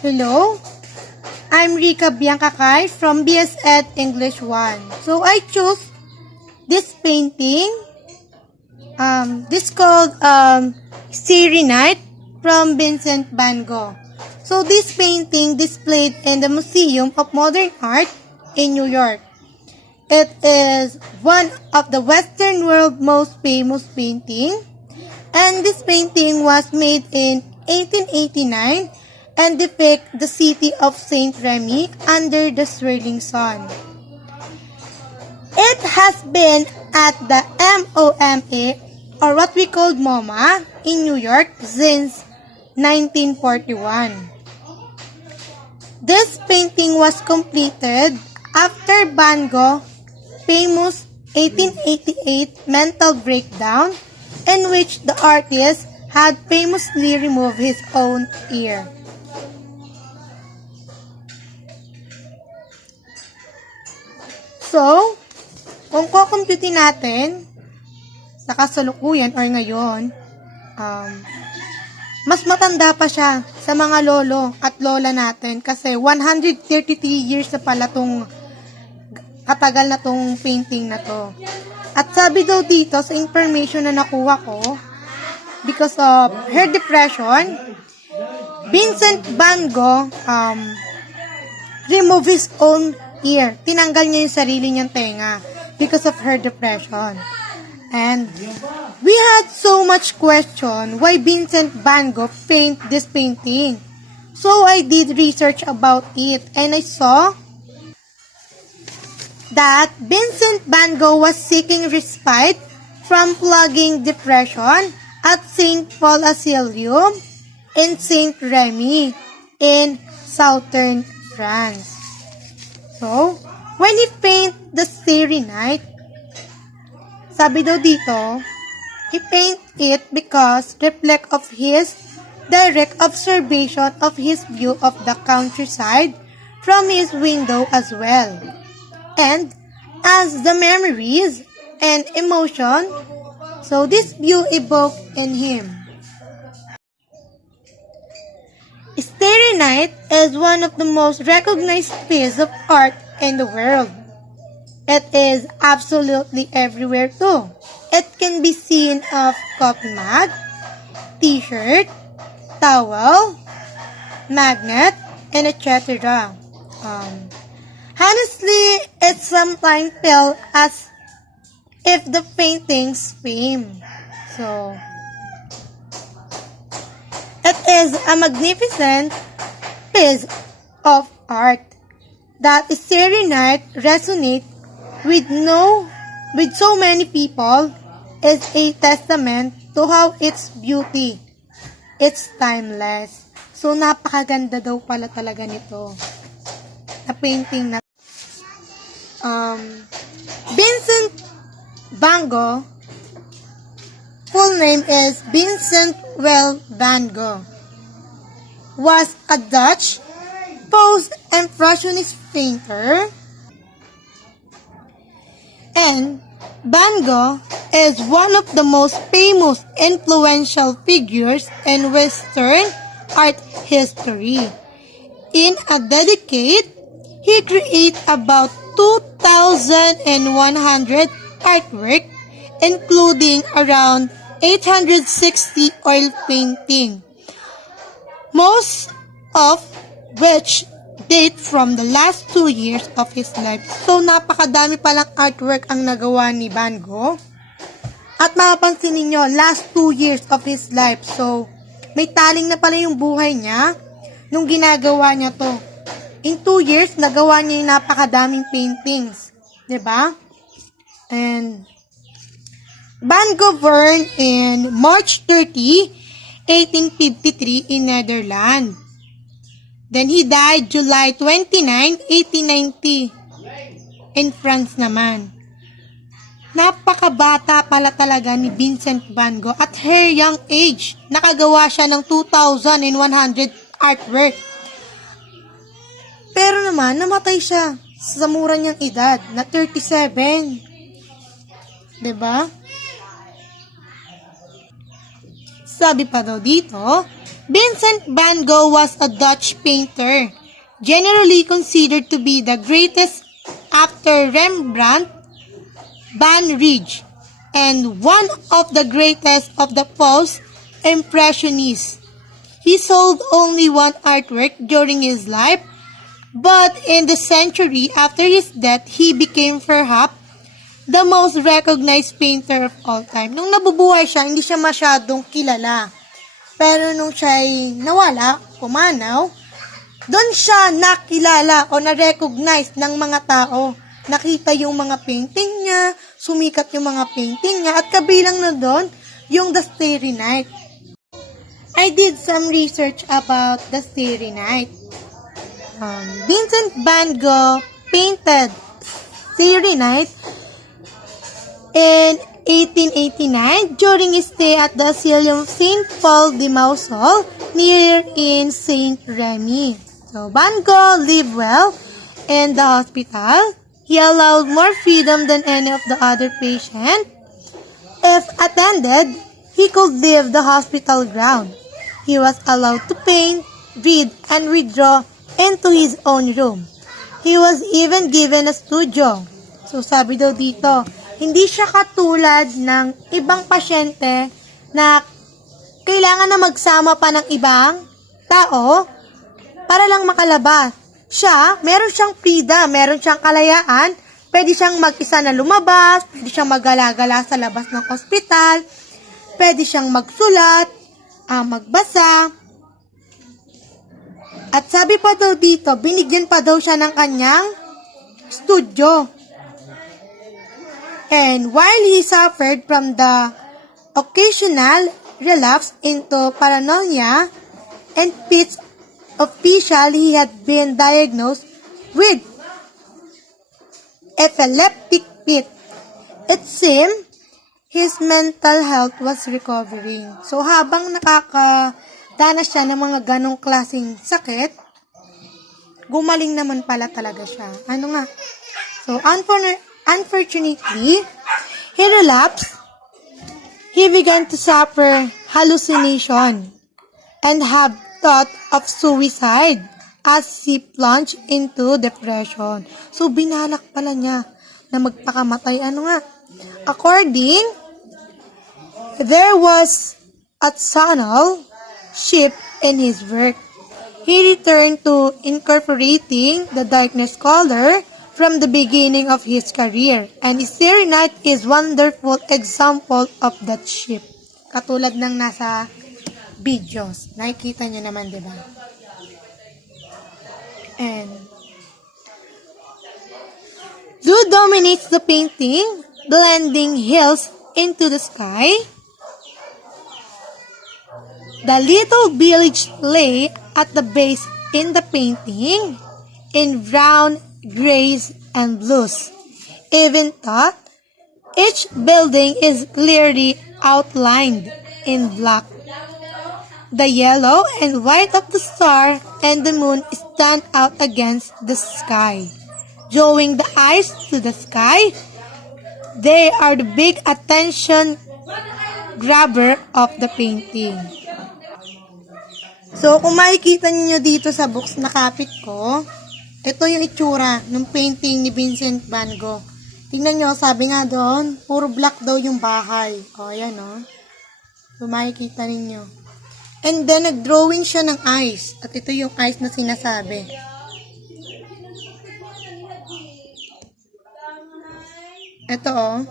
Hello, I'm Rika Biancacay from BS Ed English 1. So I chose this painting. This called Starry Night from Vincent van Gogh. So this painting displayed in the Museum of Modern Art in New York. It is one of the Western world most famous painting, and this painting was made in 1889 and depict the city of Saint Remy under the swirling sun. It has been at the MoMA, or what we call MoMA, in New York since 1941. This painting was completed after Van Gogh's famous 1888 mental breakdown, in which the artist had famously removed his own ear. So, kung kukumputin natin sa kasalukuyan or ngayon, mas matanda pa siya sa mga lolo at lola natin kasi 133 years na pala tong katagal na tong painting na to. At sabi daw dito sa information na nakuha ko, because of her depression, Vincent van Gogh removed his own ear. Tinanggal niya yung sarili niyang tenga because of her depression. And we had so much question why Vincent van Gogh paint this painting. So I did research about it and I saw that Vincent van Gogh was seeking respite from plaguing depression at St. Paul Asylum in Saint Remy in southern France. So, when he paint the Starry Night, sabi daw dito, he paint it because reflect of his direct observation of his view of the countryside from his window as well. And as the memories and emotion, so this view evoked in him. Starry Night is one of the most recognized pieces of art in the world. It is absolutely everywhere too. It can be seen of coffee mug, t-shirt, towel, magnet, and etc. Honestly, it sometimes feels as if the painting's fame. So, it is a magnificent piece of art that Starry Night resonates with so many people is a testament to how its beauty, it's timeless. So, napakaganda daw pala talaga nito na painting na Vincent van Gogh, full name is Vincent van Gogh, was a Dutch post-impressionist painter, and Van Gogh is one of the most famous influential figures in Western art history. In a decade, he created about 2,100 artwork, including around 860 oil painting, most of which date from the last 2 years of his life. So, napakadami palang artwork ang nagawa ni Van Gogh. At mapapansin ninyo, last 2 years of his life. So, may taling na pala yung buhay niya nung ginagawa niya to. In 2 years, nagawa niya yung napakadaming paintings. 'Di ba? And Van Gogh born in March 30, 1853 in Netherlands. Then he died July 29, 1890 in France naman. Napakabata pala talaga ni Vincent van Gogh at her young age. Nakagawa siya ng 2,100 artwork. Pero naman, namatay siya sa mura niyang edad na 37. 'Di ba? Sabi pa daw dito, Vincent van Gogh was a Dutch painter, generally considered to be the greatest after Rembrandt, Van Rijn, and one of the greatest of the post-impressionists. He sold only one artwork during his life, but in the century after his death, he became perhaps the most recognized painter of all time. Nung nabubuhay siya, hindi siya masyadong kilala. Pero nung siya'y nawala, pumanaw, doon siya nakilala o na-recognize ng mga tao. Nakita yung mga painting niya, sumikat yung mga painting niya, at kabilang na doon, yung The Starry Night. I did some research about The Starry Night. Vincent van Gogh painted Starry Night in 1889 during his stay at the Asylum St. Paul de Mausol near in St. Remy. So, Van Gogh lived well in the hospital. He allowed more freedom than any of the other patients. If attended, he could leave the hospital ground. He was allowed to paint, read, and withdraw into his own room. He was even given a studio. So, sabi daw dito, hindi siya katulad ng ibang pasyente na kailangan na magsama pa ng ibang tao para lang makalabas. Siya, meron siyang freedom, meron siyang kalayaan, pwede siyang mag-isa na lumabas, pwede siyang magala-gala sa labas ng ospital, pwede siyang magsulat, magbasa. At sabi pa daw dito, binigyan pa daw siya ng kanyang studio. And while he suffered from the occasional relapse into paranoia and fits official, he had been diagnosed with epileptic fit. It seemed his mental health was recovering. So habang nakakadanas siya ng mga ganong klaseng sakit, gumaling naman pala talaga siya. Ano nga? So unfortunately, he relapsed. He began to suffer hallucination and have thought of suicide as he plunged into depression. So, binalak pala niya na magpakamatay. Ano nga? According, there was a tunnel shift in his work. He returned to incorporating the darkness color from the beginning of his career, and Starry Night is wonderful example of that shift. Katulad ng nasa videos. Nakikita niyo naman, di ba? And blue dominates the painting, blending hills into the sky. The little village lay at the base in the painting, in brown, grays, and blues. Even though each building is clearly outlined in black. The yellow and white of the star and the moon stand out against the sky. Drawing the eyes to the sky, they are the big attention grabber of the painting. So, kung makikita niyo dito sa box na kapit ko, ito yung itsura ng painting ni Vincent van Gogh. Tingnan nyo, sabi nga doon, puro black daw yung bahay. O, ayan o. So, makikita ninyo. And then, nag-drawing siya ng eyes. At ito yung eyes na sinasabi. Ito o.